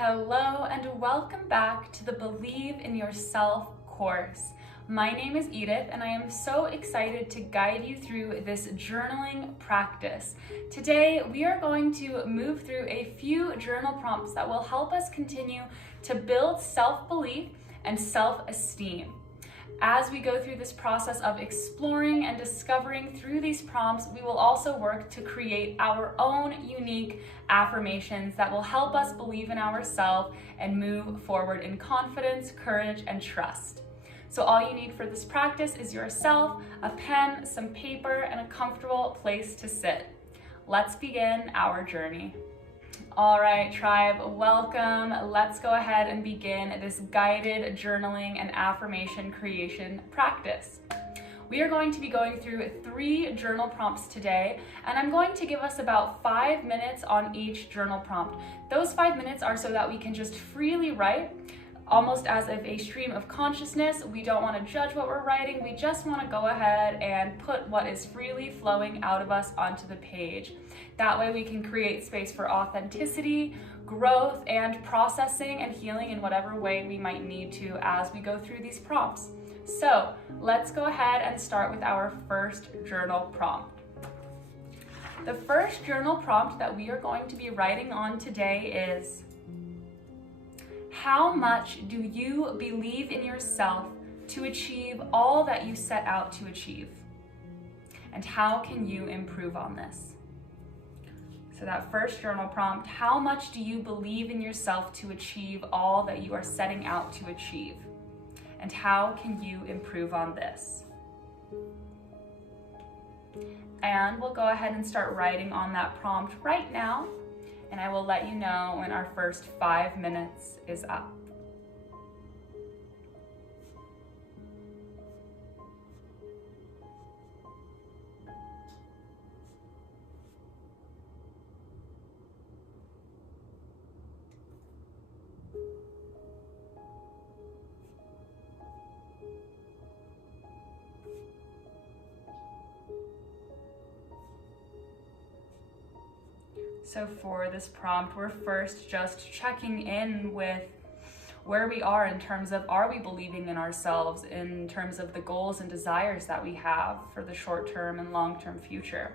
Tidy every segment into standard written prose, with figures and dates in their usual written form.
Hello and welcome back to the Believe in Yourself course. My name is Edith and I am so excited to guide you through this journaling practice. Today we are going to move through a few journal prompts that will help us continue to build self-belief and self-esteem. As we go through this process of exploring and discovering through these prompts, we will also work to create our own unique affirmations that will help us believe in ourselves and move forward in confidence, courage, and trust. So all you need for this practice is yourself, a pen, some paper, and a comfortable place to sit. Let's begin our journey. All right, tribe, welcome. Let's go ahead and begin this guided journaling and affirmation creation practice. We are going to be going through 3 journal prompts today, and I'm going to give us about 5 minutes on each journal prompt. Those 5 minutes are so that we can just freely write, almost as if a stream of consciousness. We don't want to judge what we're writing. We just want to go ahead and put what is freely flowing out of us onto the page. That way we can create space for authenticity, growth, and processing and healing in whatever way we might need to as we go through these prompts. So let's go ahead and start with our first journal prompt. The first journal prompt that we are going to be writing on today is: how much do you believe in yourself to achieve all that you set out to achieve? And how can you improve on this? So that first journal prompt, how much do you believe in yourself to achieve all that you are setting out to achieve? And how can you improve on this? And we'll go ahead and start writing on that prompt right now, and I will let you know when our first 5 minutes is up. So for this prompt, we're first just checking in with where we are in terms of, are we believing in ourselves in terms of the goals and desires that we have for the short-term and long-term future.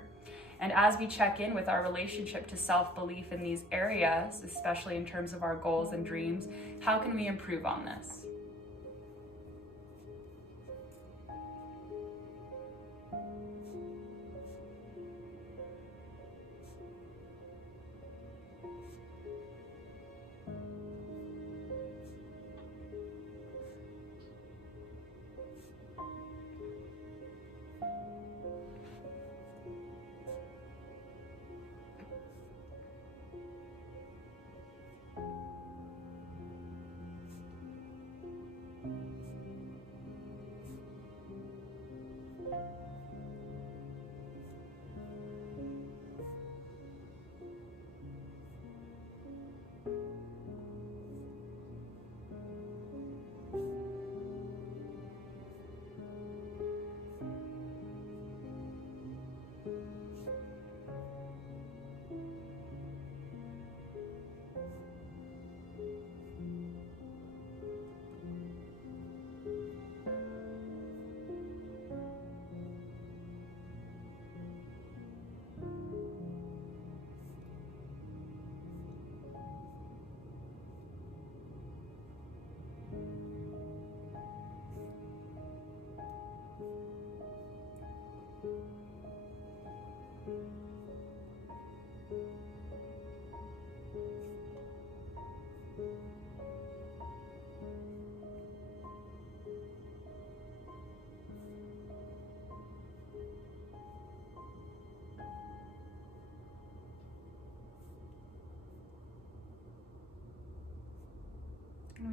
And as we check in with our relationship to self-belief in these areas, especially in terms of our goals and dreams, how can we improve on this?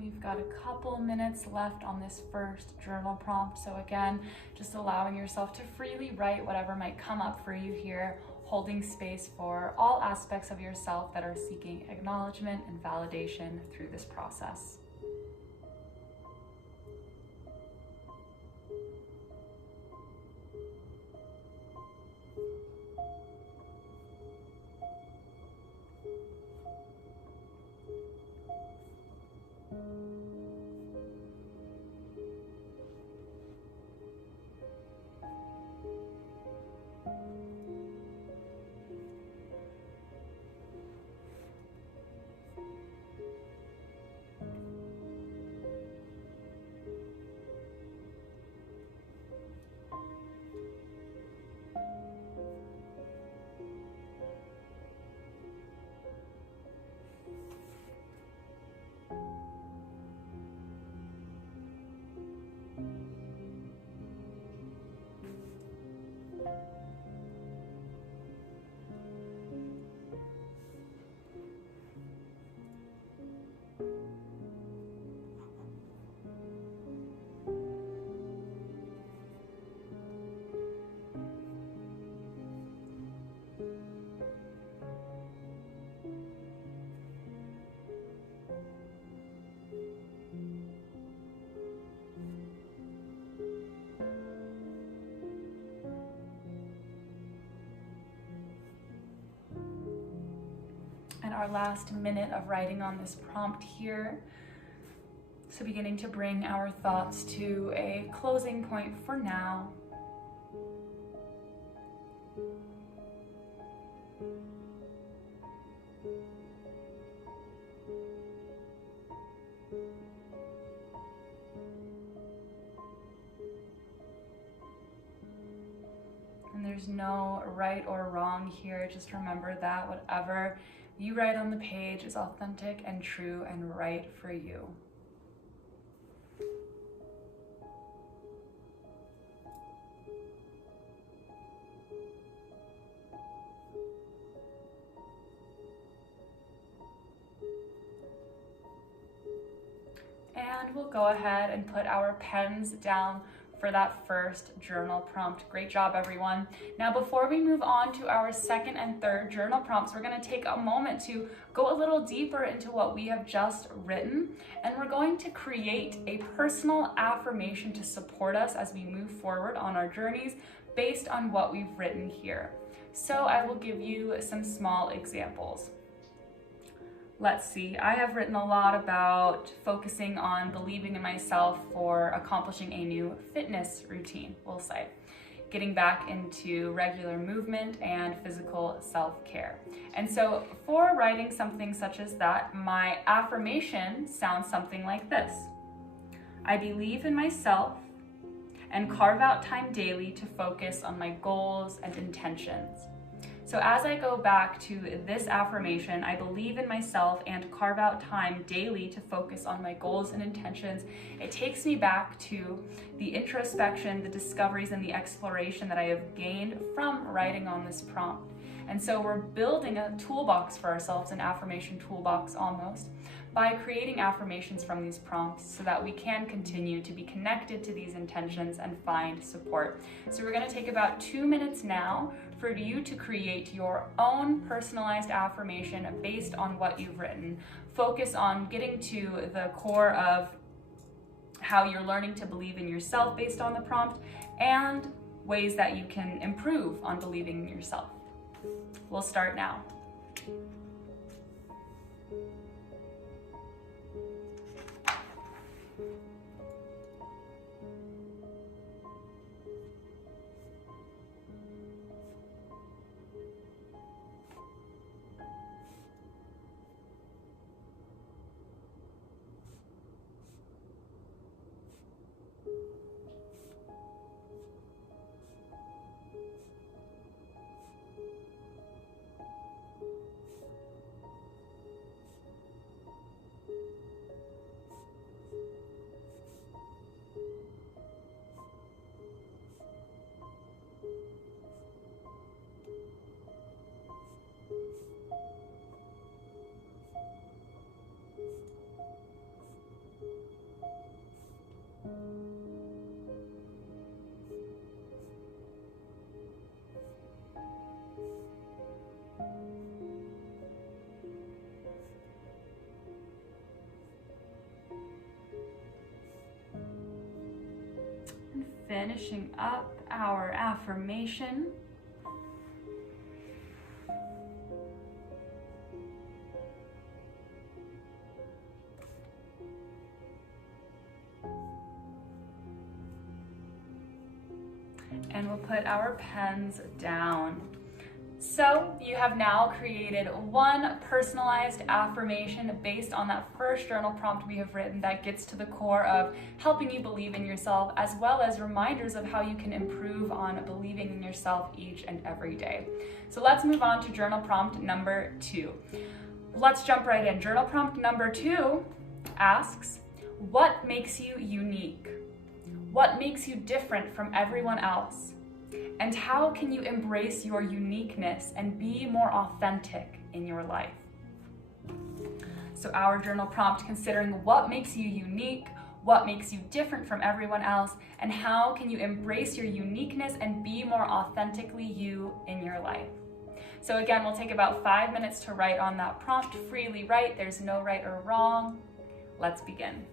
We've got a couple minutes left on this first journal prompt. So again, just allowing yourself to freely write whatever might come up for you here, holding space for all aspects of yourself that are seeking acknowledgement and validation through this process. our last minute of writing on this prompt here. So beginning to bring our thoughts to a closing point for now. And there's no right or wrong here. Just remember that whatever you write on the page is authentic and true and right for you. And we'll go ahead and put our pens down for that first journal prompt. Great job, everyone. Now, before we move on to our second and third journal prompts, we're going to take a moment to go a little deeper into what we have just written, and we're going to create a personal affirmation to support us as we move forward on our journeys based on what we've written here. So I will give you some small examples. Let's see, I have written a lot about focusing on believing in myself for accomplishing a new fitness routine, we'll say. Getting back into regular movement and physical self-care. And so for writing something such as that, my affirmation sounds something like this. I believe in myself and carve out time daily to focus on my goals and intentions. So as I go back to this affirmation, I believe in myself and carve out time daily to focus on my goals and intentions. It takes me back to the introspection, the discoveries, and the exploration that I have gained from writing on this prompt. And so we're building a toolbox for ourselves, an affirmation toolbox almost, by creating affirmations from these prompts so that we can continue to be connected to these intentions and find support. So we're going to take about 2 minutes now for you to create your own personalized affirmation based on what you've written. Focus on getting to the core of how you're learning to believe in yourself based on the prompt and ways that you can improve on believing in yourself. We'll start now. Finishing up our affirmation. And we'll put our pens down. So you have now created one personalized affirmation based on that first journal prompt we have written that gets to the core of helping you believe in yourself, as well as reminders of how you can improve on believing in yourself each and every day. So let's move on to journal prompt number 2. Let's jump right in. Journal prompt number 2 asks, what makes you unique? What makes you different from everyone else? And how can you embrace your uniqueness and be more authentic in your life? So our journal prompt considering what makes you unique, what makes you different from everyone else, and how can you embrace your uniqueness and be more authentically you in your life. So again, we'll take about 5 minutes to write on that prompt. Freely write, there's no right or wrong. Let's begin.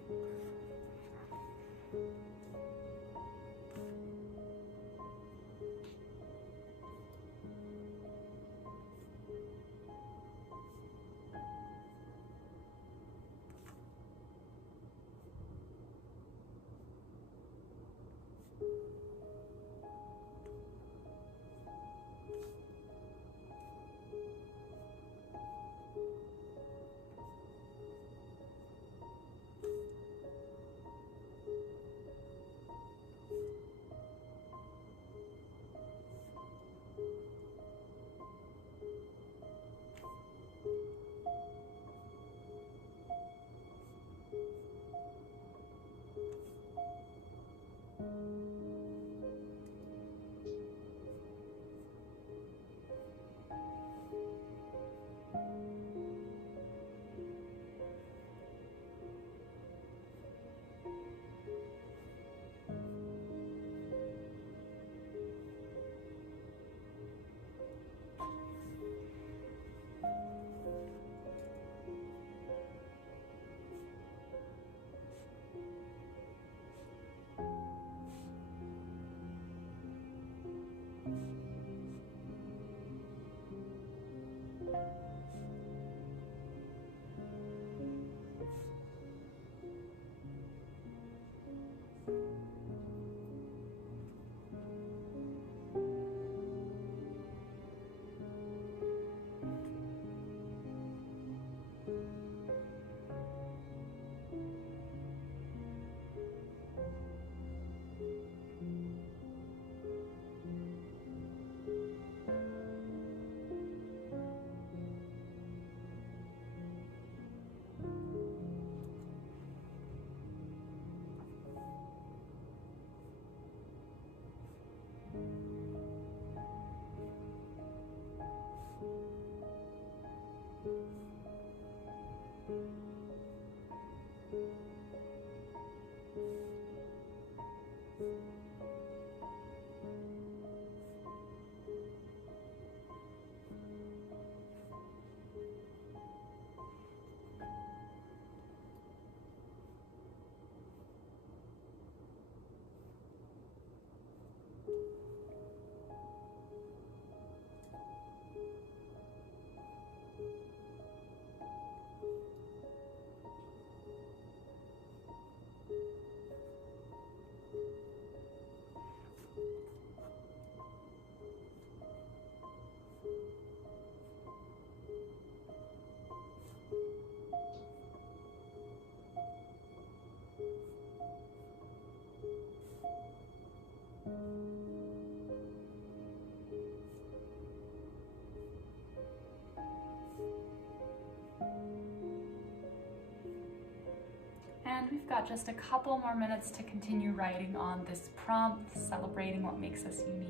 And we've got just a couple more minutes to continue writing on this prompt, celebrating what makes us unique.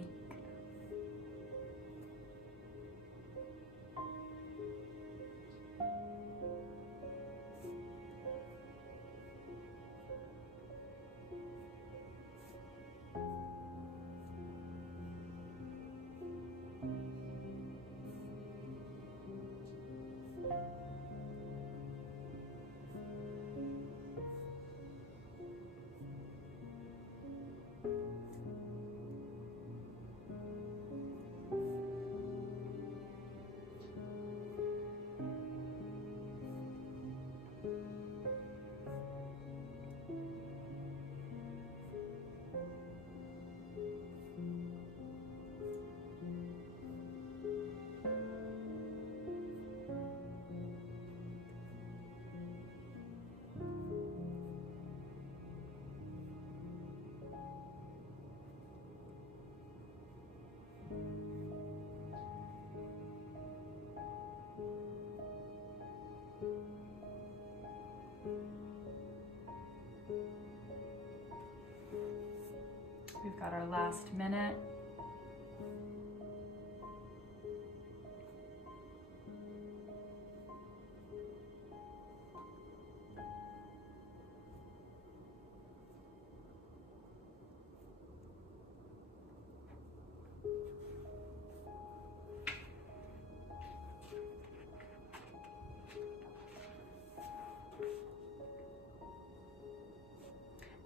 We've got our last minute.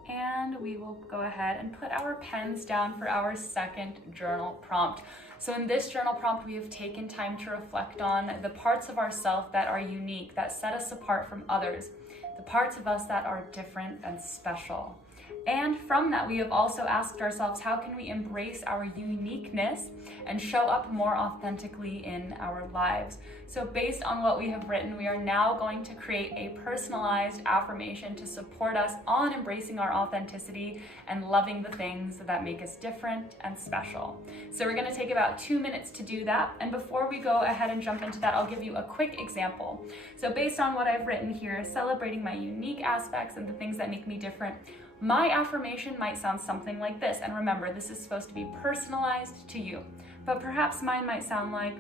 And we will go ahead and put our pens down for our second journal prompt. So in this journal prompt, we have taken time to reflect on the parts of ourselves that are unique, that set us apart from others, the parts of us that are different and special. And from that, we have also asked ourselves, how can we embrace our uniqueness and show up more authentically in our lives? So based on what we have written, we are now going to create a personalized affirmation to support us on embracing our authenticity and loving the things that make us different and special. So we're going to take about 2 minutes to do that. And before we go ahead and jump into that, I'll give you a quick example. So based on what I've written here, celebrating my unique aspects and the things that make me different, my affirmation might sound something like this. And remember, this is supposed to be personalized to you. But perhaps mine might sound like,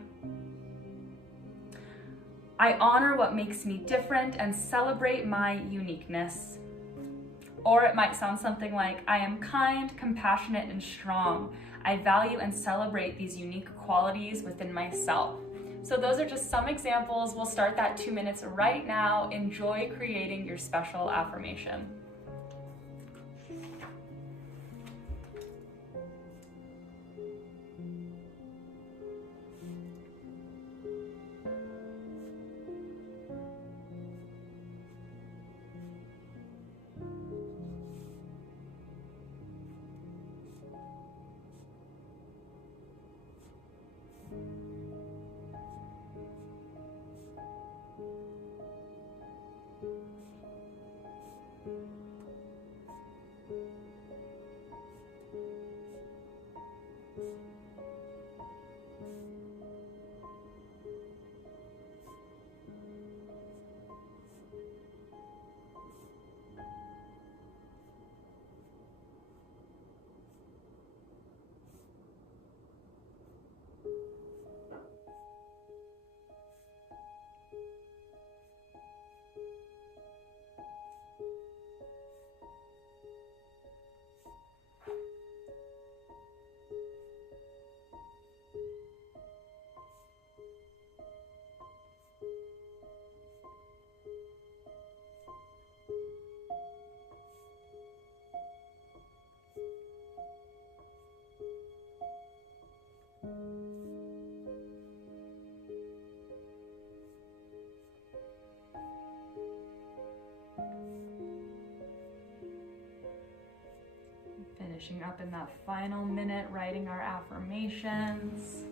I honor what makes me different and celebrate my uniqueness. Or it might sound something like, I am kind, compassionate, and strong. I value and celebrate these unique qualities within myself. So those are just some examples. We'll start that 2 minutes right now. Enjoy creating your special affirmation. Finishing up in that final minute, writing our affirmations.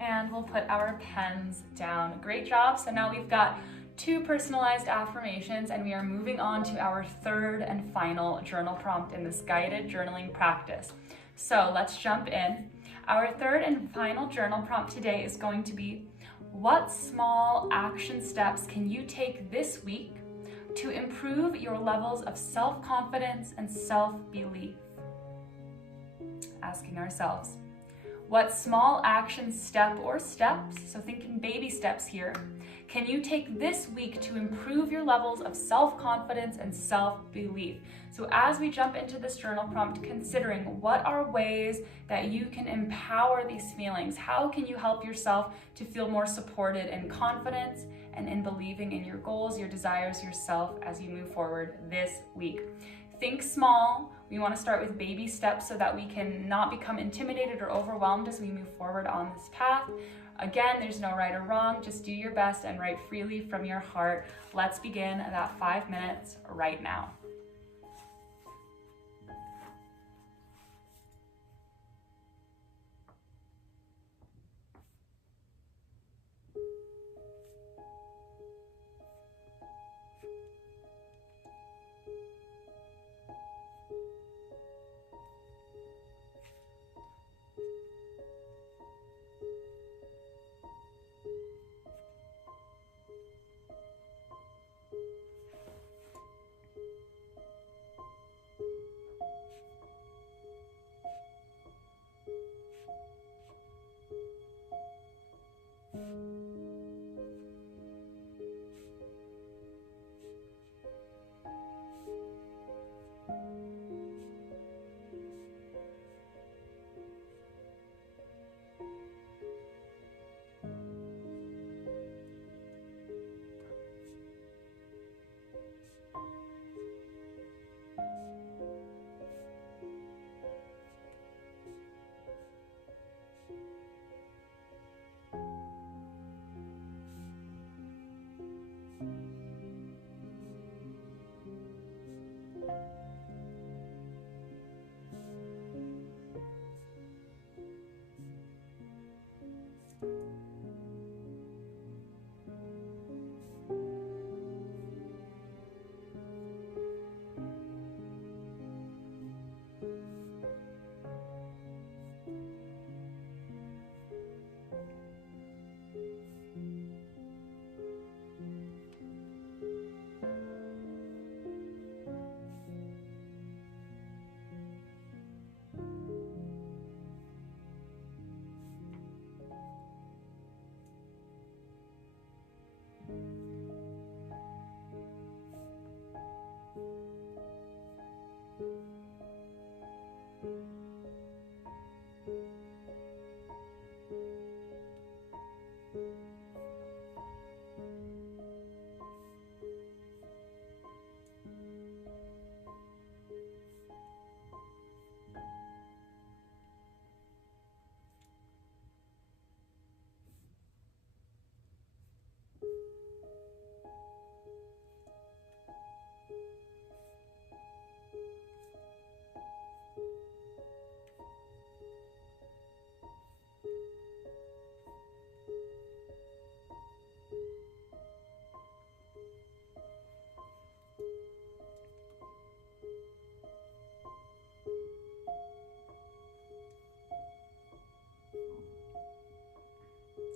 And we'll put our pens down. Great job. So now we've got 2 personalized affirmations, and we are moving on to our 3rd and final journal prompt in this guided journaling practice. So let's jump in. Our 3rd and final journal prompt today is going to be, what small action steps can you take this week to improve your levels of self-confidence and self-belief? Asking ourselves, what small action step or steps, so thinking baby steps here, can you take this week to improve your levels of self-confidence and self-belief? So as we jump into this journal prompt, considering what are ways that you can empower these feelings? How can you help yourself to feel more supported in confidence and in believing in your goals, your desires, yourself as you move forward this week? Think small. We want to start with baby steps so that we can not become intimidated or overwhelmed as we move forward on this path. Again, there's no right or wrong. Just do your best and write freely from your heart. Let's begin that 5 minutes right now.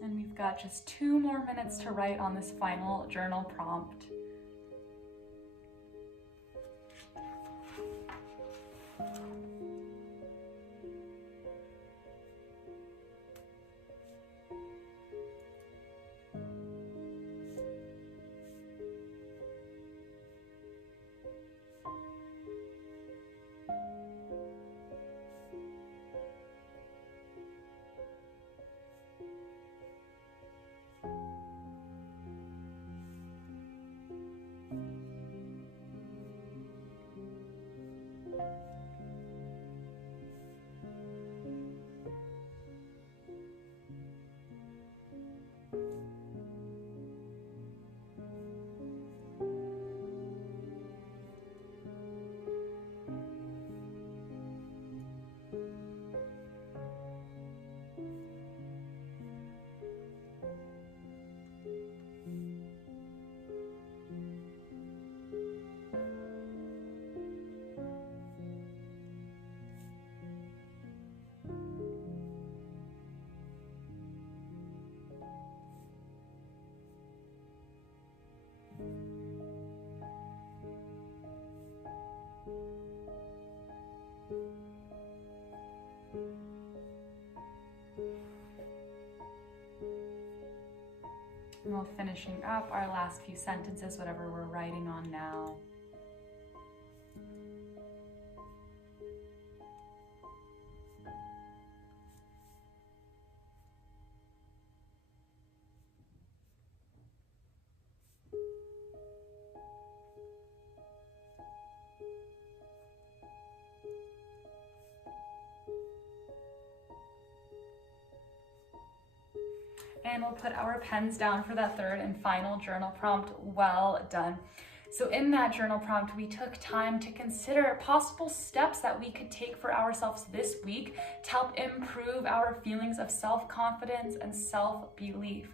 And we've got just 2 more minutes to write on this final journal prompt. And we'll finishing up our last few sentences, whatever we're writing on now. And we'll put our pens down for that third and final journal prompt. Well done. So in that journal prompt, we took time to consider possible steps that we could take for ourselves this week to help improve our feelings of self-confidence and self-belief.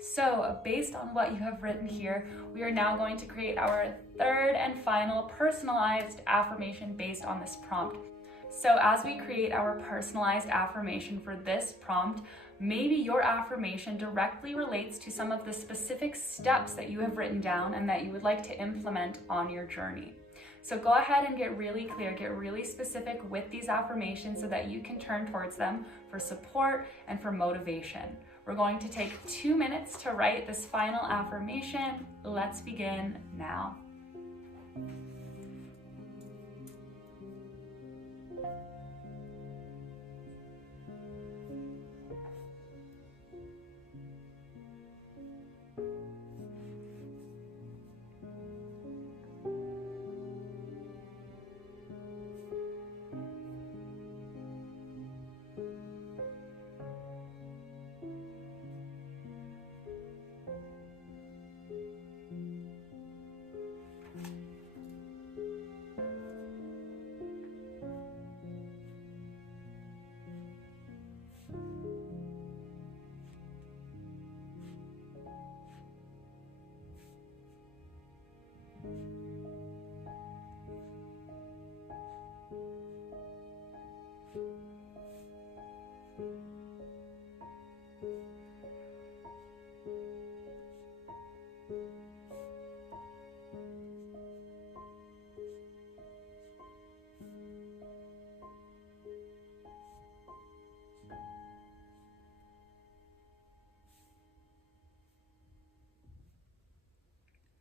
So based on what you have written here, we are now going to create our third and final personalized affirmation based on this prompt. So as we create our personalized affirmation for this prompt, maybe your affirmation directly relates to some of the specific steps that you have written down and that you would like to implement on your journey. So go ahead and get really clear, get really specific with these affirmations so that you can turn towards them for support and for motivation. We're going to take 2 minutes to write this final affirmation. Let's begin now.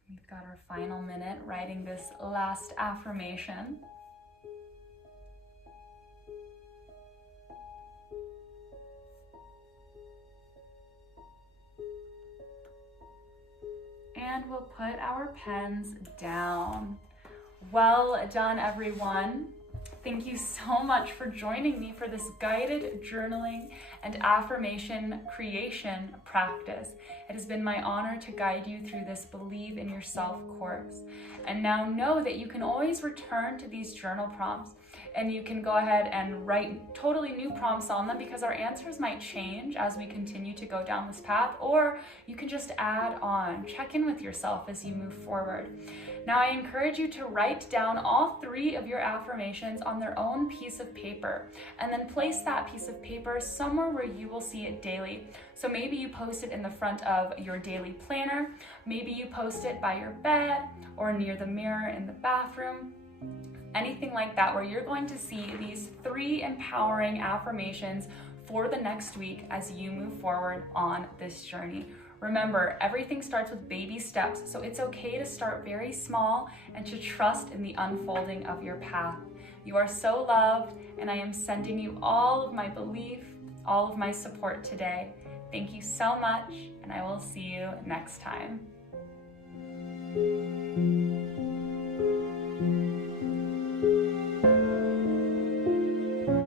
We've got our final minute writing this last affirmation. And we'll put our pens down. Well done, everyone. Thank you so much for joining me for this guided journaling and affirmation creation practice. It has been my honor to guide you through this Believe in Yourself course. And now know that you can always return to these journal prompts and you can go ahead and write totally new prompts on them because our answers might change as we continue to go down this path, or you can just add on, check in with yourself as you move forward. Now I encourage you to write down all 3 of your affirmations on their own piece of paper and then place that piece of paper somewhere where you will see it daily. So maybe you post it in the front of your daily planner, maybe you post it by your bed or near the mirror in the bathroom, anything like that, where you're going to see these 3 empowering affirmations for the next week as you move forward on this journey. Remember, everything starts with baby steps, so it's okay to start very small and to trust in the unfolding of your path. You are so loved, and I am sending you all of my belief, all of my support today. Thank you so much, and I will see you next time.